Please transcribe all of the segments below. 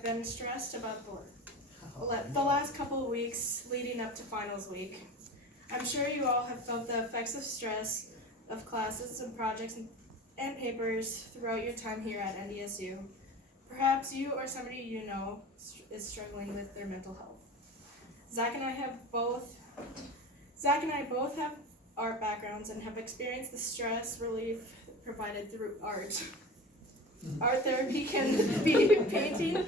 I've been stressed about the last couple of weeks leading up to finals week. I'm sure you all have felt the effects of stress of classes and projects and papers throughout your time here at NDSU. Perhaps you or somebody you know is struggling with their mental health. Zach and I both have art backgrounds and have experienced the stress relief provided through art. Art therapy can be painting,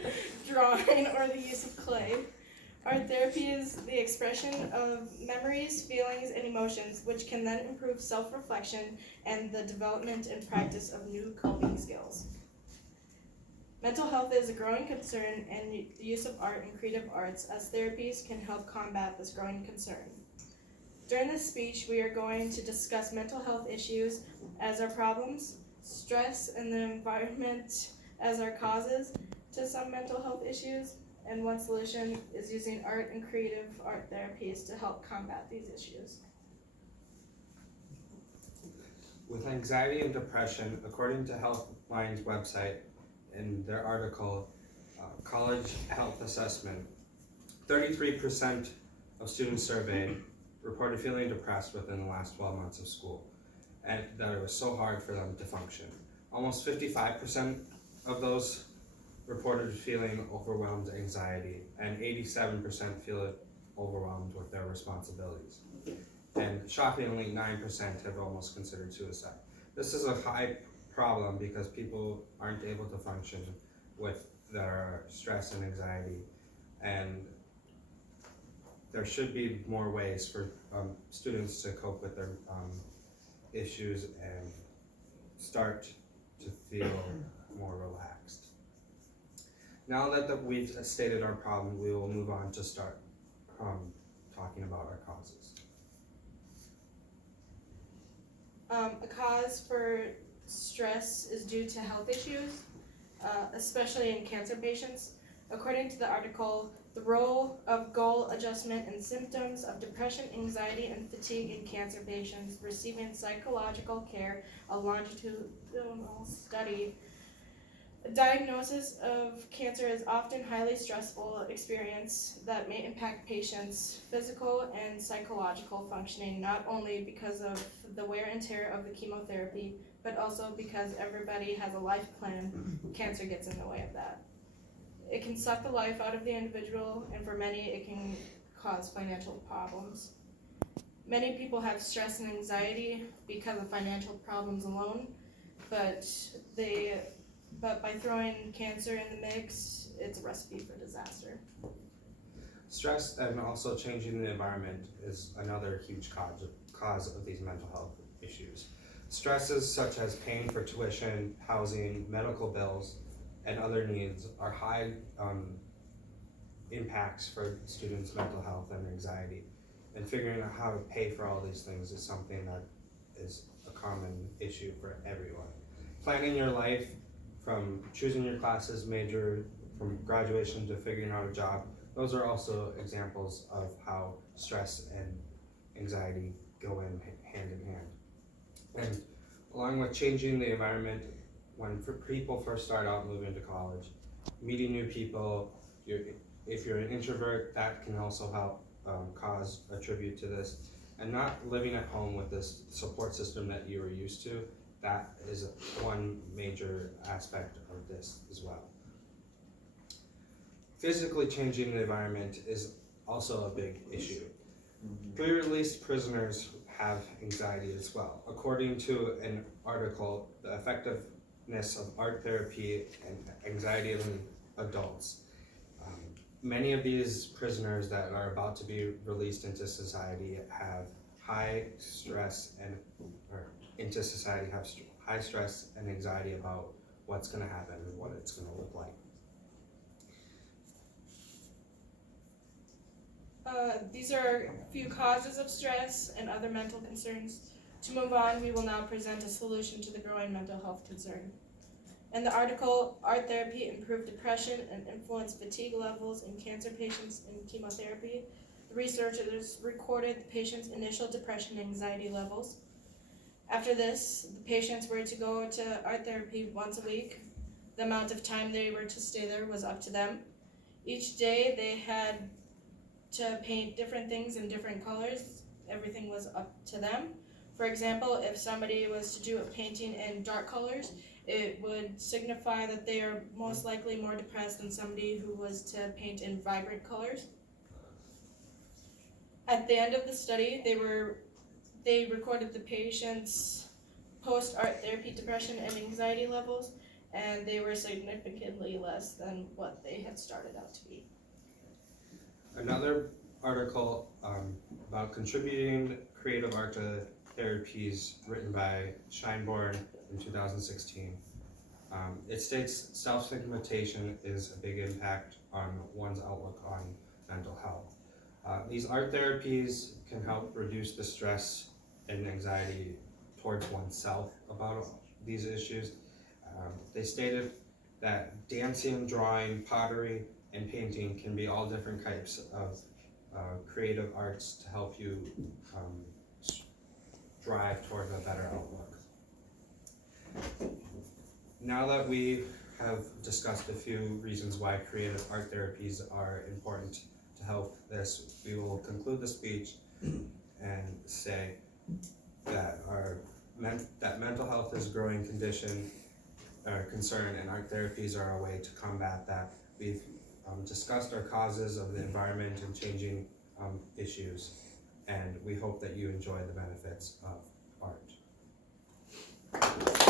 drawing, or the use of clay. Art therapy is the expression of memories, feelings, and emotions, which can then improve self-reflection and the development and practice of new coping skills. Mental health is a growing concern, and the use of art and creative arts as therapies can help combat this growing concern. During this speech, we are going to discuss mental health issues as our problems, stress and the environment as our causes to some mental health issues, and one solution is using art and creative art therapies to help combat these issues. With anxiety and depression, according to Healthline's website, in their article, College Health Assessment, 33% of students surveyed reported feeling depressed within the last 12 months of school, and that it was so hard for them to function. Almost 55% of those reported feeling overwhelmed anxiety, and 87% feel overwhelmed with their responsibilities. And shockingly, 9% have almost considered suicide. This is a high problem because people aren't able to function with their stress and anxiety, and there should be more ways for students to cope with their issues and start to feel more relaxed. Now that we've stated our problem, we will move on to start talking about our causes. A cause for stress is due to health issues, especially in cancer patients. According to the article, the role of goal adjustment and symptoms of depression, anxiety, and fatigue in cancer patients receiving psychological care, a longitudinal study. A diagnosis of cancer is often highly stressful experience that may impact patients' physical and psychological functioning, not only because of the wear and tear of the chemotherapy, but also because everybody has a life plan. Cancer gets in the way of that. It can suck the life out of the individual, and for many, it can cause financial problems. Many people have stress and anxiety because of financial problems alone, but by throwing cancer in the mix, it's a recipe for disaster. Stress and also changing the environment is another huge cause of these mental health issues. Stresses such as paying for tuition, housing, medical bills, and other needs are high impacts for students' mental health and anxiety. And figuring out how to pay for all these things is something that is a common issue for everyone. Planning your life, from choosing your classes, major, from graduation to figuring out a job, those are also examples of how stress and anxiety go in hand in hand. And along with changing the environment, when people first start out moving to college, meeting new people, if you're an introvert, that can also help attribute to this. And not living at home with this support system that you were used to, that is one major aspect of this as well. Physically changing the environment is also a big issue. Pre-released prisoners have anxiety as well. According to an article, the effectiveness of art therapy and anxiety in adults. Many of these prisoners that are about to be released into society have high stress and high stress and anxiety about what's going to happen and what it's going to look like. These are a few causes of stress and other mental concerns. To move on, we will now present a solution to the growing mental health concern. In the article, Art Therapy Improved Depression and Influenced Fatigue Levels in Cancer Patients in Chemotherapy, the researchers recorded the patient's initial depression and anxiety levels. After this, the patients were to go to art therapy once a week. the amount of time they were to stay there was up to them. Each day they had to paint different things in different colors. Everything was up to them. For example, if somebody was to do a painting in dark colors, it would signify that they are most likely more depressed than somebody who was to paint in vibrant colors. At the end of the study, they recorded the patient's post-art therapy depression and anxiety levels, and they were significantly less than what they had started out to be. Another article about contributing creative art to therapies, written by Scheinborn in 2016. It states self-stigmatization is a big impact on one's outlook on mental health. These art therapies can help reduce the stress and anxiety towards oneself about these issues. They stated that dancing, drawing, pottery, and painting can be all different types of creative arts to help you drive toward a better outlook. Now that we have discussed a few reasons why creative art therapies are important to help this, we will conclude the speech and say that that mental health is a growing condition or concern, and art therapies are a way to combat that. We've discussed our causes of the environment and changing issues, and we hope that you enjoy the benefits of art.